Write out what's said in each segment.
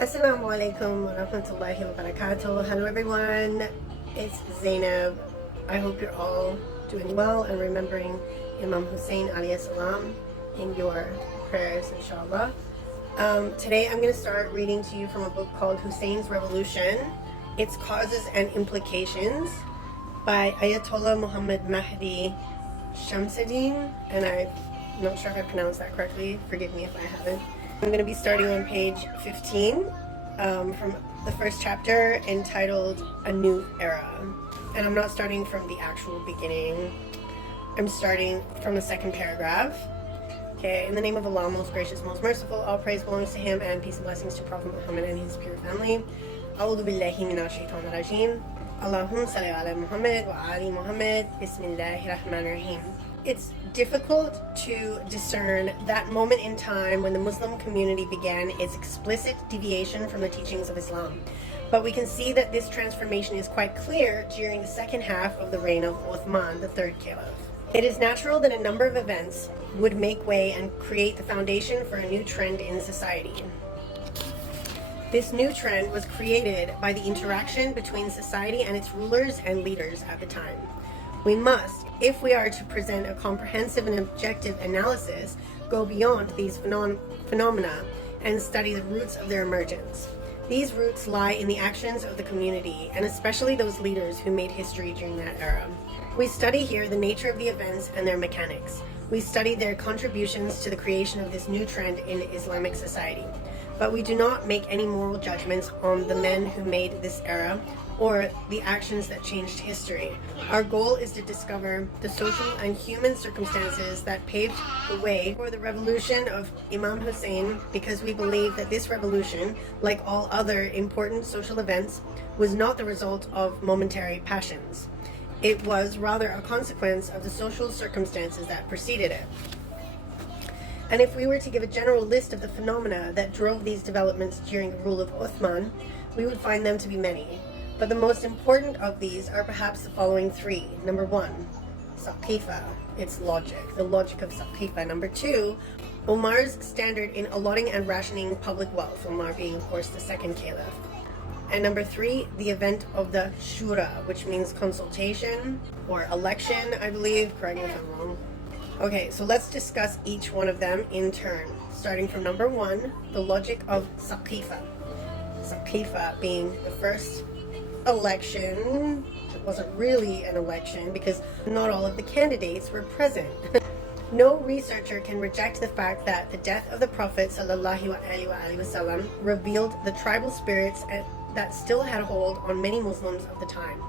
Assalamu alaikum wa rahmatullahi wa barakatuh. Hello everyone, it's Zainab. I hope you're all doing well and remembering Imam Hussain alayhi salam in your prayers, inshallah. Today I'm going to start reading to you from a book called Hussein's Revolution, Its Causes and Implications by Ayatollah Muhammad Mahdi Shamsuddin, and I'm not sure if I pronounced that correctly, forgive me if I haven't. I'm going to be starting on page 15 from the first chapter entitled A New Era. And I'm not starting from the actual beginning. I'm starting from the second paragraph. Okay, in the name of Allah, most gracious, most merciful, all praise belongs to Him, and peace and blessings to Prophet Muhammad and his pure family. A'udhu billahi minash shaitanir rajim. Allahumma salli ala Muhammad wa ali Muhammad. Bismillahir rahmanir rahim. It's difficult to discern that moment in time when the Muslim community began its explicit deviation from the teachings of Islam. But we can see that this transformation is quite clear during the second half of the reign of Uthman, the third caliph. It is natural that a number of events would make way and create the foundation for a new trend in society. This new trend was created by the interaction between society and its rulers and leaders at the time. We must, if we are to present a comprehensive and objective analysis, go beyond these phenomena and study the roots of their emergence. These roots lie in the actions of the community, and especially those leaders who made history during that era. We study here the nature of the events and their mechanics. We study their contributions to the creation of this new trend in Islamic society. But we do not make any moral judgments on the men who made this era or the actions that changed history. Our goal is to discover the social and human circumstances that paved the way for the revolution of Imam Hussain, because we believe that this revolution, like all other important social events, was not the result of momentary passions. It was rather a consequence of the social circumstances that preceded it. And if we were to give a general list of the phenomena that drove these developments during the rule of Uthman, we would find them to be many. But the most important of these are perhaps the following three. Number one, Saqifa, its logic, the logic of Saqifa. Number two, Omar's standard in allotting and rationing public wealth, Omar being, of course, the second caliph. And number three, the event of the Shura, which means consultation or election, I believe. Correct me if I'm wrong. Okay, so let's discuss each one of them in turn, starting from number one, the logic of Saqifa. Saqifa being the first election. It wasn't really an election because not all of the candidates were present. No researcher can reject the fact that the death of the Prophet ﷺ revealed the tribal spirits that still had hold on many Muslims of the time.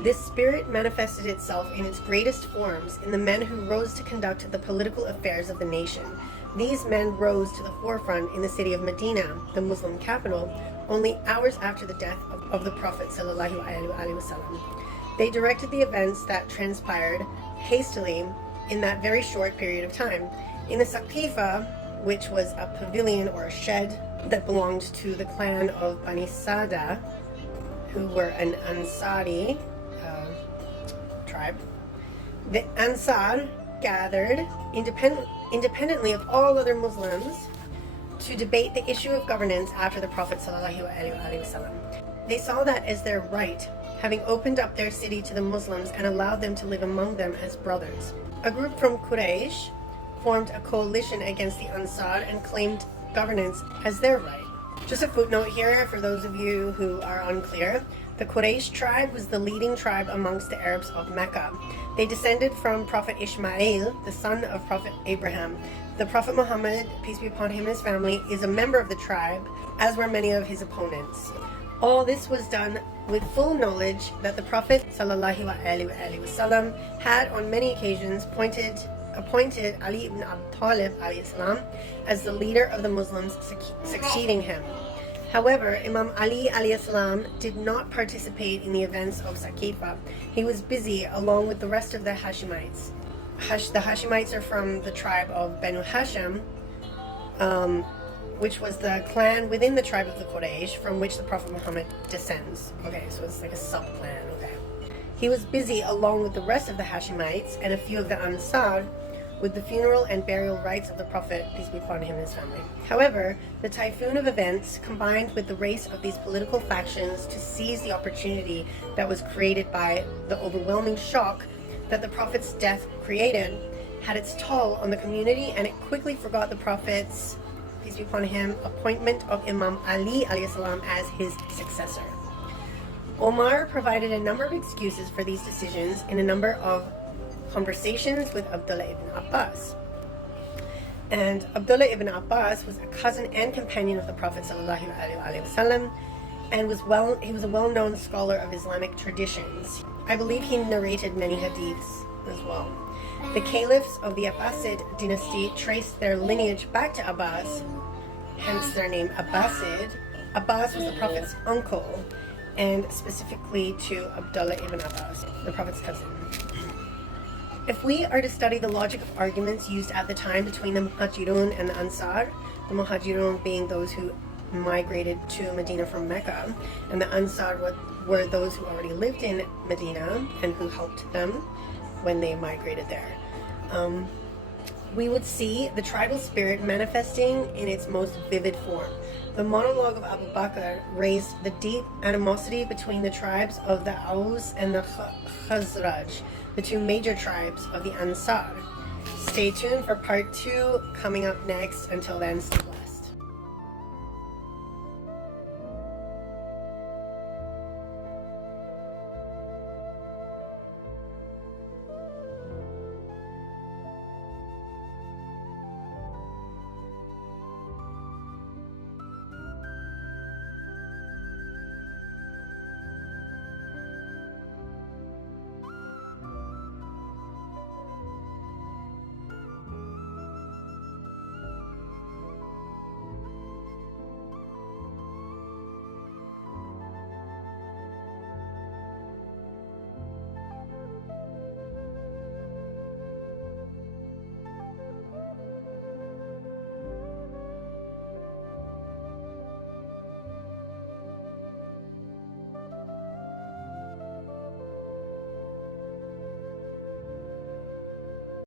This spirit manifested itself in its greatest forms in the men who rose to conduct the political affairs of the nation. These men rose to the forefront in the city of Medina, the Muslim capital, only hours after the death of the Prophet ﷺ. They directed the events that transpired hastily in that very short period of time. In the Saqifa, which was a pavilion or a shed that belonged to the clan of Bani Sada, who were an Ansari tribe, the Ansar gathered independently of all other Muslims to debate the issue of governance after the Prophet ﷺ. They saw that as their right, having opened up their city to the Muslims and allowed them to live among them as brothers. A group from Quraysh formed a coalition against the Ansar and claimed governance as their right. Just a footnote here for those of you who are unclear. The Quraysh tribe was the leading tribe amongst the Arabs of Mecca. They descended from Prophet Ishmael, the son of Prophet Abraham. The Prophet Muhammad, peace be upon him and his family, is a member of the tribe, as were many of his opponents. All this was done with full knowledge that the Prophet ﷺ had on many occasions appointed Ali ibn Abi Talib as the leader of the Muslims succeeding him. However, Imam Ali did not participate in the events of Saqifa. He was busy along with the rest of the Hashemites. The Hashemites are from the tribe of Banu Hashim, which was the clan within the tribe of the Quraysh from which the Prophet Muhammad descends. Okay, so it's like a sub-clan, okay. He was busy along with the rest of the Hashemites and a few of the Ansar with the funeral and burial rites of the Prophet, peace be upon him and his family. However, the typhoon of events combined with the race of these political factions to seize the opportunity that was created by the overwhelming shock that the Prophet's death created had its toll on the community, and it quickly forgot the Prophet's, peace be upon him, appointment of Imam Ali alayhi salam as his successor. Omar provided a number of excuses for these decisions in a number of conversations with Abdullah ibn Abbas. And Abdullah ibn Abbas was a cousin and companion of the Prophet ﷺ, and he was a well-known scholar of Islamic traditions. I believe he narrated many hadiths as well. The caliphs of the Abbasid dynasty traced their lineage back to Abbas, hence their name Abbasid. Abbas was the Prophet's uncle, and specifically to Abdullah ibn Abbas, the Prophet's cousin. If we are to study the logic of arguments used at the time between the Muhajirun and the Ansar, the Muhajirun being those who migrated to Medina from Mecca, and the Ansar were those who already lived in Medina and who helped them when they migrated there, we would see the tribal spirit manifesting in its most vivid form. The monologue of Abu Bakr raised the deep animosity between the tribes of the Aus and the Khazraj, the two major tribes of the Ansar. Stay tuned for part 2 coming up next. Until then, stay